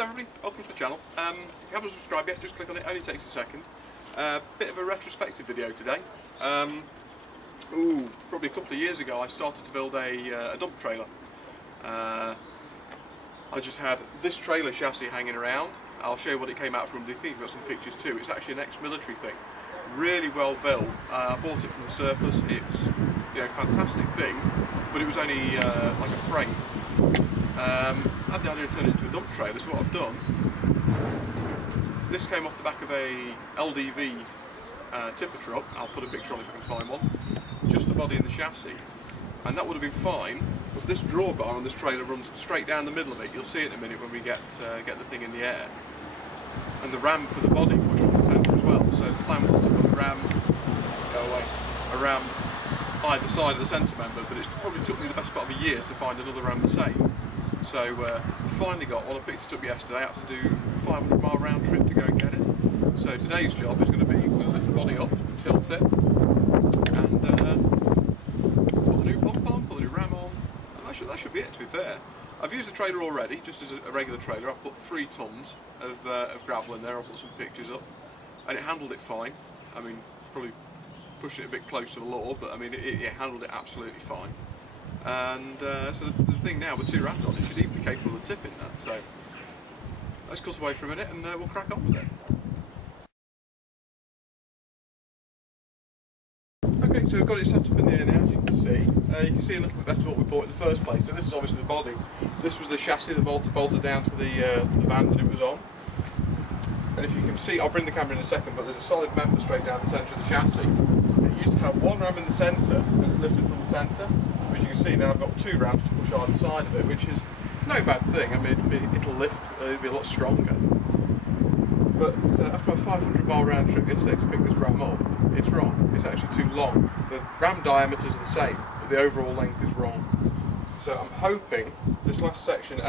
Hello everybody, welcome to the channel. If you haven't subscribed yet, just click on it, only takes a second. Bit of a retrospective video today. Probably a couple of years ago I started to build a dump trailer. I just had this trailer chassis hanging around. I'll show you what it came out from. I think I've got some pictures too. It's actually an ex-military thing. Really well built. I bought it from the surplus. It's a fantastic thing, but it was only like a frame. I had the idea to turn it into a dump trailer, so what I've done, this came off the back of a LDV tipper truck. I'll put a picture on if I can find one. Just the body and the chassis, and that would have been fine, but this drawbar on this trailer runs straight down the middle of it. You'll see it in a minute when we get the thing in the air. And the ram for the body pushed from the centre as well, so the plan was to put a ram either side of the centre member, but it's probably took me the best part of a year to find another ram the same. So I finally got one. I picked it up yesterday. I had to do a 500-mile round trip to go and get it. So today's job is going to be lift the body up, tilt it, and put the new pump on, put the new ram on, and that should be it, to be fair. I've used the trailer already, just as a regular trailer. I've put 3 tons of gravel in there. I'll put some pictures up, and it handled it fine. I mean, probably pushed it a bit close to the law, but I mean, it handled it absolutely fine. And so the thing now with 2 rams on it should even be capable of tipping that. So let's cut away for a minute and we'll crack on with it. Okay, so we've got it set up in the air now, as you can see. You can see a little bit better what we bought in the first place. So this is obviously the body. This was the chassis that bolted down to the van that it was on. And if you can see, I'll bring the camera in a second, but there's a solid member straight down the centre of the chassis. It used to have 1 ram in the centre, and it lifted from the centre. As you can see now, I've got 2 rams to push either side of it, which is no bad thing. I mean, it'll lift, it'll be a lot stronger. But after a 500-mile round trip yesterday to pick this ram up, it's wrong. It's actually too long. The ram diameters are the same, but the overall length is wrong. So I'm hoping this last section,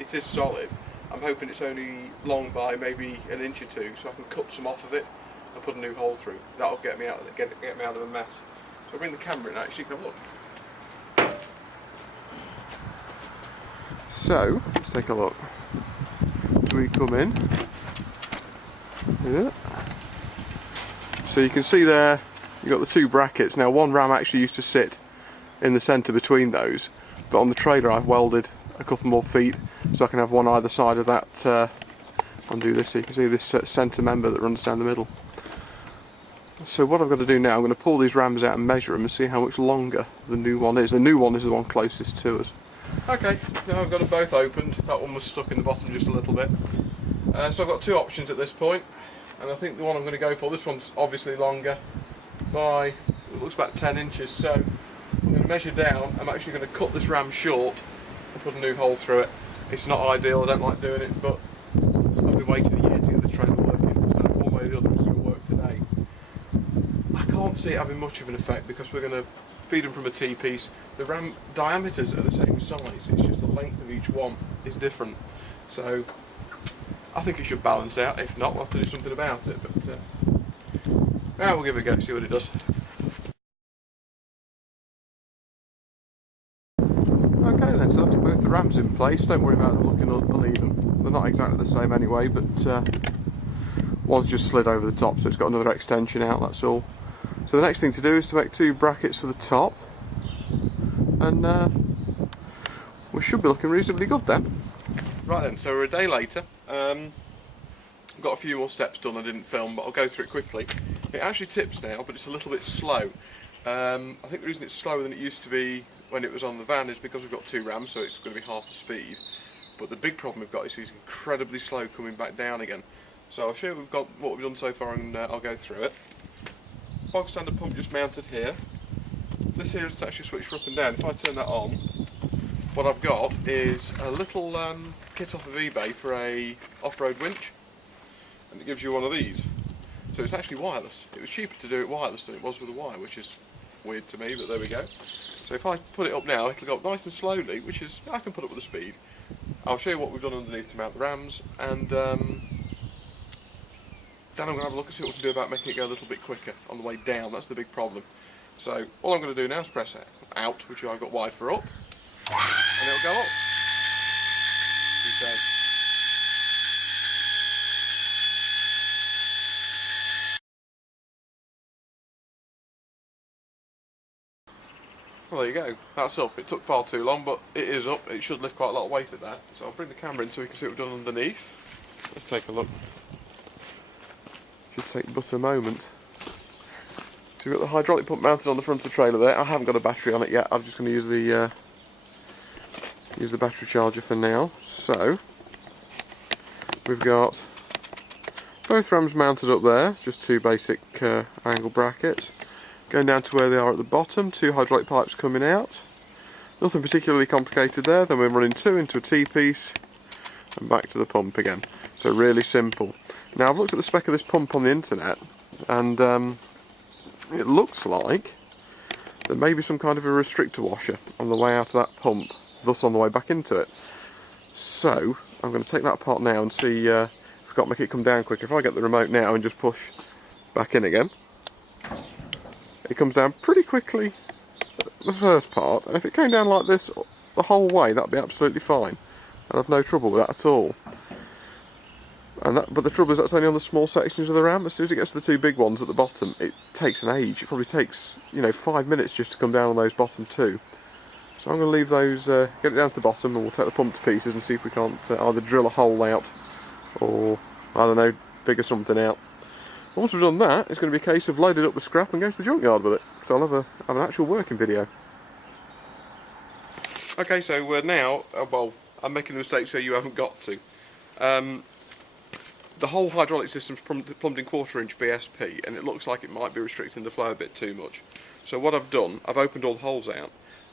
it is solid. I'm hoping it's only long by maybe an inch or 2, so I can cut some off of it and put a new hole through. That'll get me out of a mess. So I'll bring the camera in actually, you can have a look. So, let's take a look. We come in. Yeah. So you can see there, you've got the 2 brackets. Now 1 ram actually used to sit in the centre between those, but on the trailer I've welded a couple more feet so I can have one either side of that. Undo this so you can see this centre member that runs down the middle. So what I've got to do now, I'm going to pull these rams out and measure them and see how much longer the new one is. The new one is the one closest to us. Okay, now I've got them both opened. That one was stuck in the bottom just a little bit. So I've got 2 options at this point, and I think the one I'm going to go for, this one's obviously longer by, it looks about 10 inches, so I'm going to measure down. I'm actually going to cut this ram short and put a new hole through it. It's not ideal, I don't like doing it, but I've been waiting a year to get this trailer working, so one way or the other it's going to work today. I can't see it having much of an effect because we're going to feed them from a T-piece. The ram diameters are the same size, it's just the length of each one is different. So I think it should balance out. If not, we'll have to do something about it. But we'll give it a go, see what it does. Okay then, so that's both the rams in place. Don't worry about them looking uneven. They're not exactly the same anyway, but one's just slid over the top, so it's got another extension out, that's all. So the next thing to do is to make 2 brackets for the top, and we should be looking reasonably good then. Right then, so we're a day later. I've got a few more steps done I didn't film, but I'll go through it quickly. It actually tips now, but it's a little bit slow. I think the reason it's slower than it used to be when it was on the van is because we've got 2 rams, so it's going to be half the speed. But the big problem we've got is it's incredibly slow coming back down again. So I'll show you what we've done so far, and I'll go through it. Bog standard pump just mounted here. This here is actually switched up and down. If I turn that on, what I've got is a little kit off of eBay for a off-road winch, and it gives you one of these. So it's actually wireless. It was cheaper to do it wireless than it was with a wire, which is weird to me, but there we go. So if I put it up now, it'll go up nice and slowly, which is, I can put up with the speed. I'll show you what we've done underneath to mount the rams, and then I'm going to have a look and see what we can do about making it go a little bit quicker on the way down. That's the big problem. So all I'm going to do now is press out, which I've got wide for up, and it'll go up. Well, there you go. That's up. It took far too long, but it is up. It should lift quite a lot of weight at that. So I'll bring the camera in so we can see what we've done underneath. Let's take a look. Should take but a moment. So we've got the hydraulic pump mounted on the front of the trailer there. I haven't got a battery on it yet. I'm just going to use the battery charger for now. So we've got both rams mounted up there, just two basic angle brackets. Going down to where they are at the bottom, two hydraulic pipes coming out. Nothing particularly complicated there. Then we're running two into a T-piece and back to the pump again. So really simple. Now I've looked at the spec of this pump on the internet, and it looks like there may be some kind of a restrictor washer on the way out of that pump, thus on the way back into it. So I'm going to take that apart now and see if we've got to make it come down quicker. If I get the remote now and just push back in again, it comes down pretty quickly, the first part, and if it came down like this the whole way, that'd be absolutely fine. I'd have no trouble with that at all. But the trouble is that's only on the small sections of the ram. As soon as it gets to the two big ones at the bottom, it takes an age. It probably takes, 5 minutes just to come down on those bottom two. So I'm going to leave those, get it down to the bottom, and we'll take the pump to pieces and see if we can't either drill a hole out or, I don't know, figure something out. Once we've done that, it's going to be a case of loading up the scrap and going to the junkyard with it. So I'll have an actual working video. Okay, so now, well, I'm making the mistake so you haven't got to. The whole hydraulic system's plumbed in 1/4 inch BSP, and it looks like it might be restricting the flow a bit too much. So what I've done, I've opened all the holes out.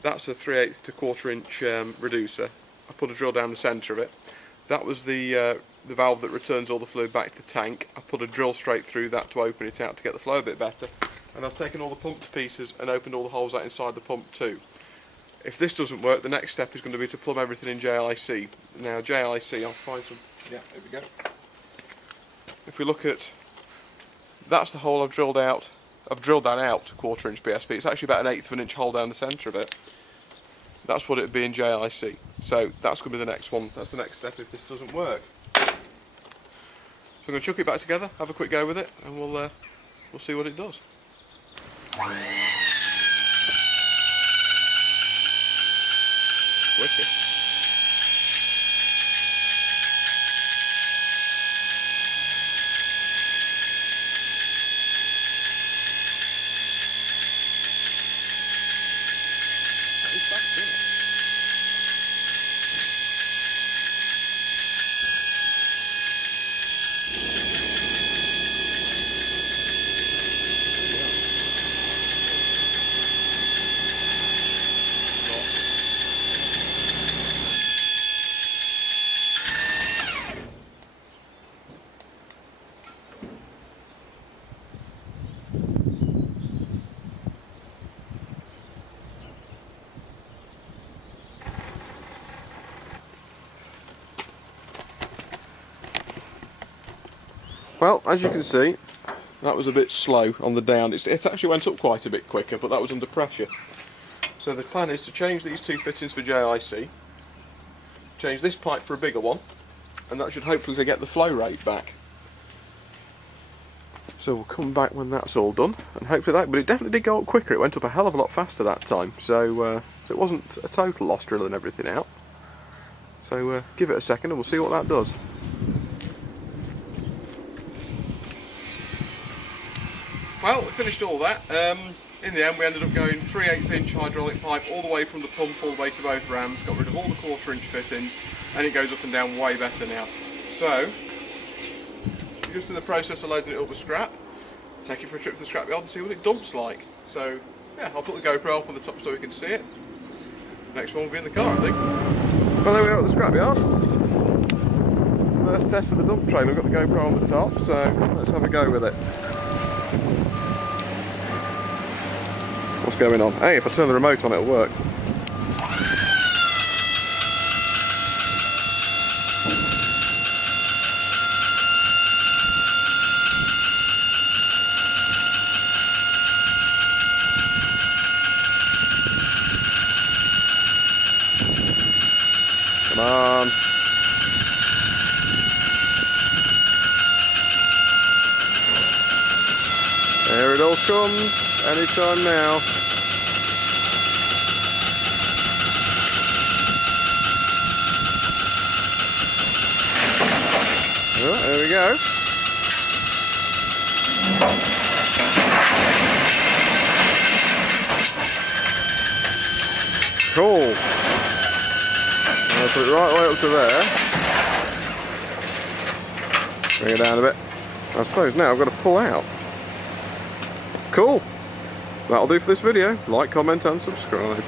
That's a 3/8 to 1/4 inch reducer. I put a drill down the centre of it. That was the valve that returns all the fluid back to the tank. I put a drill straight through that to open it out to get the flow a bit better. And I've taken all the pump to pieces and opened all the holes out inside the pump too. If this doesn't work, the next step is going to be to plumb everything in JIC. Now JIC, I'll find some, yeah, there we go. If we look at, that's the hole I've drilled out. I've drilled that out to 1/4 inch BSP. It's actually about 1/8 of an inch hole down the centre of it. That's what it would be in JIC. So that's going to be the next one. That's the next step if this doesn't work. So I'm going to chuck it back together, have a quick go with it, and we'll see what it does. Wicked. That is fast, isn't it? Well, as you can see, that was a bit slow on the down. It actually went up quite a bit quicker, but that was under pressure. So the plan is to change these two fittings for JIC, change this pipe for a bigger one, and that should hopefully get the flow rate back. So we'll come back when that's all done, and hopefully that, but it definitely did go up quicker. It went up a hell of a lot faster that time, so it wasn't a total loss drilling everything out. So give it a second and we'll see what that does. Well, we finished all that. In the end we ended up going 3/8 inch hydraulic pipe all the way from the pump all the way to both rams, got rid of all the 1/4 inch fittings, and it goes up and down way better now. So, we're just in the process of loading it up with scrap, take it for a trip to the scrapyard and see what it dumps like. So, yeah, I'll put the GoPro up on the top so we can see it. Next one will be in the car, I think. Well, there we are at the scrapyard. First test of the dump trailer, we've got the GoPro on the top, so let's have a go with it. What's going on? Hey, if I turn the remote on, it'll work. Come on. There it all comes, anytime now. Oh, there we go. Cool. I'll put it right way up to there. Bring it down a bit. I suppose now I've got to pull out. Cool. That'll do for this video. Like, comment and subscribe.